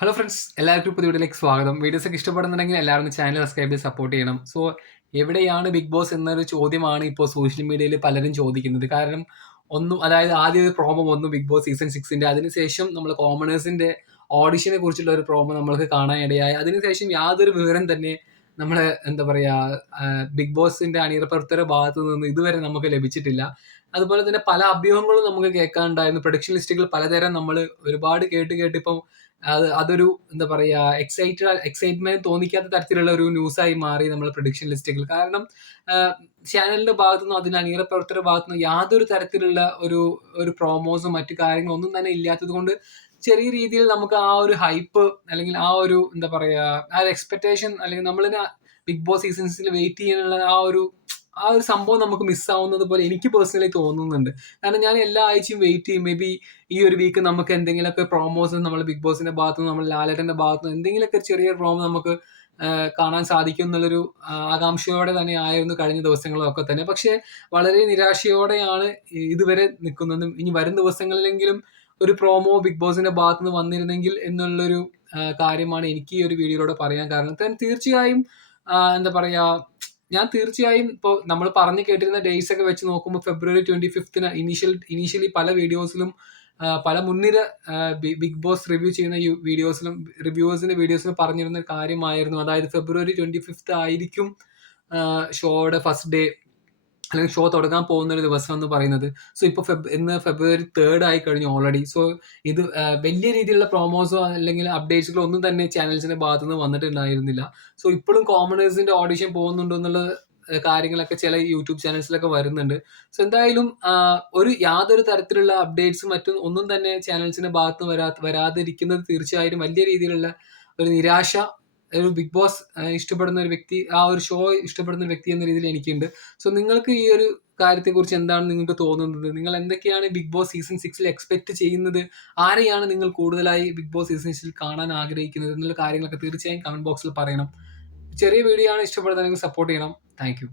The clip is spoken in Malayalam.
ഹലോ ഫ്രണ്ട്സ്, എല്ലാവർക്കും പുതിയ വീഡിയോയിലേക്ക് സ്വാഗതം. വീഡിയോസൊക്കെ ഇഷ്ടപ്പെടുന്നുണ്ടെങ്കിൽ എല്ലാവരും ചാനൽ സബ്സ്ക്രൈബ് ചെയ്ത് സപ്പോർട്ട് ചെയ്യണം. സോ എവിടെയാണ് ബിഗ് ബോസ് എന്നൊരു ചോദ്യമാണ് ഇപ്പോൾ സോഷ്യൽ മീഡിയയിൽ പലരും ചോദിക്കുന്നത്. കാരണം അതായത് ആദ്യം ഒരു പ്രോമോ വന്നു ബിഗ് ബോസ് സീസൺ 6ന്റെ. അതിനുശേഷം നമ്മൾ കോമണേഴ്സിന്റെ ഓഡിഷനെ കുറിച്ചുള്ള ഒരു പ്രോമോ നമ്മൾക്ക് കാണാൻ ഇടയായി. അതിനുശേഷം യാതൊരു വിവരം തന്നെ നമ്മളെ എന്താ പറയാ ബിഗ് ബോസിന്റെ അണിയറപ്രവർത്തകരുടെ ഭാഗത്തു നിന്ന് ഇതുവരെ നമുക്ക് ലഭിച്ചിട്ടില്ല. അതുപോലെ തന്നെ പല അഭ്യൂഹങ്ങളും നമുക്ക് കേൾക്കാനുണ്ടായിരുന്നു. പ്രൊഡിക്ഷൻ ലിസ്റ്റുകൾ പലതരം നമ്മൾ ഒരുപാട് കേട്ട് ഇപ്പം അതൊരു എന്താ പറയാ എക്സൈറ്റ്മെന്റ് തോന്നിക്കാത്ത തരത്തിലുള്ള ഒരു ന്യൂസായി മാറി നമ്മൾ പ്രൊഡിക്ഷൻ ലിസ്റ്റുകൾ. കാരണം ചാനലിന്റെ ഭാഗത്തുനിന്നും അതിന് അണിയറ പ്രവർത്തകരുടെ ഭാഗത്തുനിന്നും യാതൊരു തരത്തിലുള്ള ഒരു ഒരു പ്രോമോസും മറ്റു കാര്യങ്ങളും ഒന്നും തന്നെ ഇല്ലാത്തത് കൊണ്ട് ചെറിയ രീതിയിൽ നമുക്ക് ആ ഒരു ഹൈപ്പ് അല്ലെങ്കിൽ ആ ഒരു എന്താ പറയാ ആ ഒരു എക്സ്പെക്ടേഷൻ അല്ലെങ്കിൽ നമ്മളിന് ബിഗ് ബോസ് സീസൺസിൽ വെയിറ്റ് ചെയ്യാനുള്ള ആ ഒരു സംഭവം നമുക്ക് മിസ്സാവുന്നത് പോലെ എനിക്ക് പേഴ്സണലി തോന്നുന്നുണ്ട്. കാരണം ഞാൻ എല്ലാ ആഴ്ചയും വെയിറ്റ് ചെയ്യും. മേ ബി ഈ ഒരു വീക്ക് നമുക്ക് എന്തെങ്കിലുമൊക്കെ പ്രോമോസ് നമ്മൾ ബിഗ് ബോസിന്റെ ഭാഗത്തുനിന്ന് നമ്മൾ ലാലേട്ടന്റെ ഭാഗത്തുനിന്ന് എന്തെങ്കിലുമൊക്കെ ചെറിയ പ്രോമോ നമുക്ക് കാണാൻ സാധിക്കും എന്നുള്ളൊരു ആകാംക്ഷയോടെ തന്നെ ആയിരുന്നു കഴിഞ്ഞ ദിവസങ്ങളൊക്കെ തന്നെ. പക്ഷേ വളരെ നിരാശയോടെയാണ് ഇതുവരെ നിൽക്കുന്നതും. ഇനി വരും ദിവസങ്ങളിലെങ്കിലും ഒരു പ്രോമോ ബിഗ് ബോസിന്റെ ഭാഗത്തുനിന്ന് വന്നിരുന്നെങ്കിൽ എന്നുള്ളൊരു കാര്യമാണ് എനിക്ക് ഈ ഒരു വീഡിയോയിലൂടെ പറയാൻ കാരണം. തീർച്ചയായും എന്താ പറയാ ഞാൻ തീർച്ചയായും ഇപ്പോൾ നമ്മൾ പറഞ്ഞു കേട്ടിരുന്ന ഡേയ്സ് ഒക്കെ വെച്ച് നോക്കുമ്പോൾ ഫെബ്രുവരി 25 ഇനീഷ്യലി പല വീഡിയോസിലും പല മുൻനിര ബിഗ് ബോസ് റിവ്യൂ ചെയ്യുന്ന റിവ്യൂവേഴ്സിന്റെ വീഡിയോസിലും പറഞ്ഞിരുന്ന ഒരു കാര്യമായിരുന്നു. അതായത് ഫെബ്രുവരി 25 ആയിരിക്കും ഷോയുടെ ഫസ്റ്റ് ഡേ അല്ലെങ്കിൽ ഷോ തുടങ്ങാൻ പോകുന്ന ഒരു ദിവസം എന്ന് പറയുന്നത്. സോ ഇപ്പോൾ ഇന്ന് ഫെബ്രുവരി 3 ആയി കഴിഞ്ഞു ഓൾറെഡി. സോ ഇത് വലിയ രീതിയിലുള്ള പ്രോമോസോ അല്ലെങ്കിൽ അപ്ഡേറ്റ്സുകളോ ഒന്നും തന്നെ ചാനൽസിന്റെ ഭാഗത്തുനിന്ന് വന്നിട്ടുണ്ടായിരുന്നില്ല. സോ ഇപ്പോഴും കോമണേഴ്സിന്റെ ഓഡിഷൻ പോകുന്നുണ്ടോ എന്നുള്ള കാര്യങ്ങളൊക്കെ ചില യൂട്യൂബ് ചാനൽസിലൊക്കെ വരുന്നുണ്ട്. സോ എന്തായാലും യാതൊരു തരത്തിലുള്ള അപ്ഡേറ്റ്സും മറ്റും ഒന്നും തന്നെ ചാനൽസിന്റെ ഭാഗത്ത് വരാതിരിക്കുന്നത് തീർച്ചയായും വലിയ രീതിയിലുള്ള ഒരു നിരാശ ഒരു ബിഗ് ബോസ് ഇഷ്ടപ്പെടുന്ന ഒരു വ്യക്തി, ആ ഒരു ഷോ ഇഷ്ടപ്പെടുന്ന ഒരു വ്യക്തി എന്ന രീതിയിൽ എനിക്കുണ്ട്. സോ നിങ്ങൾക്ക് ഈ ഒരു കാര്യത്തെക്കുറിച്ച് എന്താണ് നിങ്ങൾക്ക് തോന്നുന്നത്? നിങ്ങൾ എന്തൊക്കെയാണ് ബിഗ് ബോസ് സീസൺ 6ൽ എക്സ്പെക്ട് ചെയ്യുന്നത്? ആരെയാണ് നിങ്ങൾ കൂടുതലായി ബിഗ് ബോസ് സീസൺ 6ൽ കാണാൻ ആഗ്രഹിക്കുന്നത് എന്നുള്ള കാര്യങ്ങളൊക്കെ തീർച്ചയായും കമന്റ് ബോക്സിൽ പറയണം. ചെറിയ വീഡിയോ ആണ്, ഇഷ്ടപ്പെടുന്നതെങ്കിൽ സപ്പോർട്ട് ചെയ്യണം. Thank you.